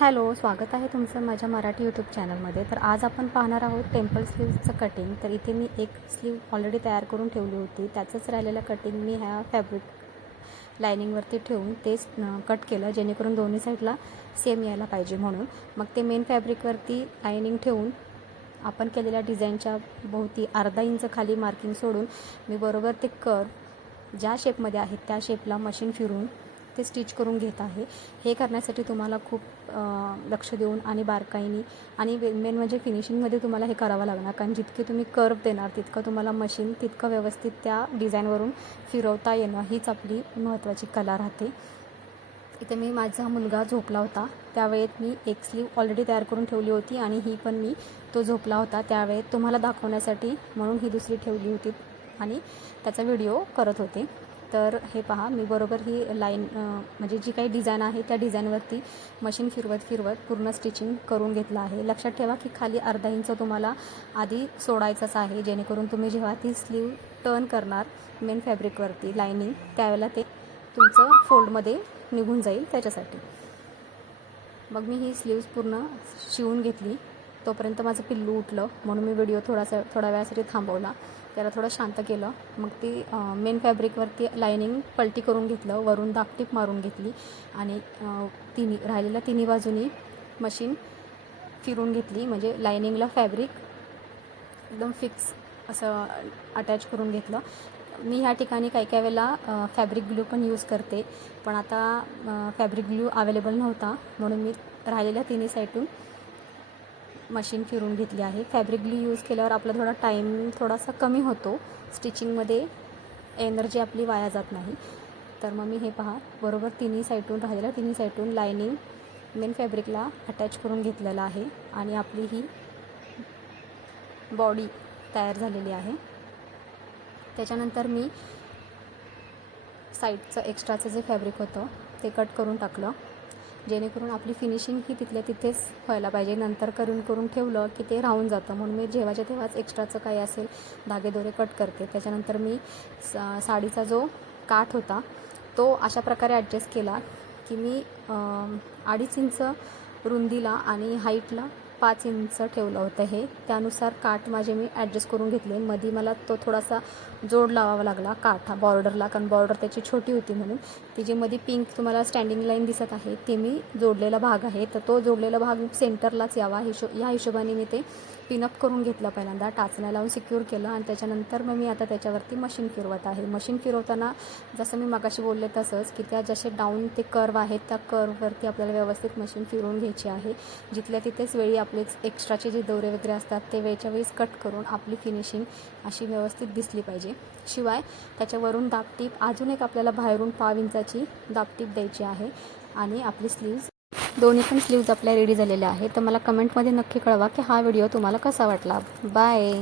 Hello, स्वागत आहे तुमचं माझ्या मराठी यूट्यूब चॅनलमध्ये. तर आज आपण पाहणार आहोत टेम्पल स्लीव्जचं कटिंग. तर इथे मी एक स्लीव ऑलरेडी तयार करून ठेवली होती. त्याचंच राहिलेलं कटिंग मी ह्या फॅब्रिक लायनिंगवरती ठेवून तेच कट केलं, जेणेकरून दोन्ही साईडला सेम यायला पाहिजे म्हणून. मग ते मेन फॅब्रिकवरती लायनिंग ठेवून आपण केलेल्या डिझाईनच्या भोवती अर्धा इंच खाली मार्किंग सोडून मी बरोबर ते कर्व ज्या शेपमध्ये आहेत त्या शेपला मशीन फिरून ते स्टिच करून घेत आहे. हे करण्यासाठी तुम्हाला खूप लक्ष देऊन आणि बारकाईने आणि मेन म्हणजे फिनिशिंगमध्ये तुम्हाला हे करावं लागणार, कारण जितके तुम्ही कर्व देणार तितकं तुम्हाला मशीन तितकं व्यवस्थित त्या डिझाईनवरून फिरवता येणं हीच आपली महत्त्वाची कला राहते. इथे मी माझा मुलगा झोपला होता त्यावेळेत मी एक स्लीव ऑलरेडी तयार करून ठेवली होती आणि ही पण मी तो झोपला होता त्यावेळेत तुम्हाला दाखवण्यासाठी म्हणून ही दुसरी ठेवली होती आणि त्याचा व्हिडिओ करत होते. तर हे पहा, मी बरोबर ही लाईन म्हणजे जी काही डिझाईन आहे त्या डिझाईनवरती मशीन फिरवत पूर्ण स्टिचिंग करून घेतलं आहे. लक्षात ठेवा की खाली अर्धा इंच तुम्हाला आधी सोडायचंच आहे, जेणेकरून तुम्ही जेव्हा ती स्लीव टर्न करणार मेन फॅब्रिकवरती लाईनिंग त्यावेळेला ते तुमचं फोल्डमध्ये निघून जाईल त्याच्यासाठी. मग मी ही स्लीव्ज पूर्ण शिवून घेतली. तोपर्यंत माझं पिल्लू उठलं म्हणून मी व्हिडिओ थोड्या वेळासाठी थांबवला, त्याला थोडं शांत केलं. मग ती मेन फॅब्रिकवरती लायनिंग पलटी करून घेतलं, वरून दागटीप मारून घेतली आणि राहिलेल्या तिन्ही बाजूनी मशीन फिरून घेतली, म्हणजे लायनिंगला फॅब्रिक एकदम फिक्स असं अटॅच करून घेतलं. मी ह्या ठिकाणी काही वेळेला फॅब्रिक ग्लू पण यूज करते, पण आता फॅब्रिक ग्लू अवेलेबल नव्हता म्हणून मी राहिलेल्या तिन्ही साईडून मशीन फिरून घेतली आहे. फॅब्रिक ग्लू यूज केल्यावर आपला टाईम थोडासा कमी होतो, स्टिचिंगमध्ये एनर्जी आपली वाया जात नाही. तर मग मी हे पहा बरोबर राहिलेल्या तिन्ही साईडून लायनिंग मेन फॅब्रिकला अटॅच करून घेतलेलं आहे आणि आपली ही बॉडी तयार झालेली आहे. त्याच्यानंतर मी साईडचं एक्स्ट्राचं जे फॅब्रिक होतं ते कट करून टाकलं, जेणेकरून आपली फिनिशिंग ही तिथल्या तिथेच व्हायला पाहिजे. नंतर करून ठेवलं की ते राहून जातं, म्हणून मी जेव्हाच्या तेव्हाच एक्स्ट्राचं काही असेल धागेदोरे कट करते. त्याच्यानंतर मी साडीचा जो काठ होता तो अशा प्रकारे ॲडजस्ट केला की मी 2.5 इंच रुंदीला आणि हाईटला 5 इंच ठेवलं होतं. हे त्यानुसार काठ माझे मी ॲडजस्ट करून घेतले. मध्ये मला तो थोडासा जोड लावावा लागला काठ बॉर्डरला, कारण बॉर्डर त्याची छोटी होती म्हणून. ती जी मध्ये पिंक तुम्हाला स्टँडिंग लाईन दिसत आहे ते मी जोडलेला भाग आहे, तर तो जोडलेला भाग सेंटरलाच यावा या हिशोबाने मी ते पिनअप करून घेतलं. पहिल्यांदा टाचण्या लावून सिक्युअर केलं आणि त्याच्यानंतर मग मी आता त्याच्यावरती मशीन फिरवत आहे. मशीन फिरवताना जसं मी मगाशी बोलले तसंच की त्या जसे डाऊन ते कर्व आहेत त्या कर्ववरती आपल्याला व्यवस्थित मशीन फिरवून घ्यायची आहे. जिथल्या तिथेच वेळी आपलेच एक्स्ट्राचे जे दोरे वगैरे असतात ते वेळच्या वेळेस कट करून आपली फिनिशिंग अशी व्यवस्थित दिसली पाहिजे. शिवाय त्याच्यावरून दाबटीप अजून एक आपल्याला बाहेरून 1/2 इंचाची दाबटीप द्यायची आहे आणि आपली स्लीव्ज दोन्ही पण स्लीव्ज आपल्या रेडी झालेल्या आहेत. तर मला कमेंटमध्ये नक्की कळवा की हा व्हिडिओ तुम्हाला कसा वाटला. बाय.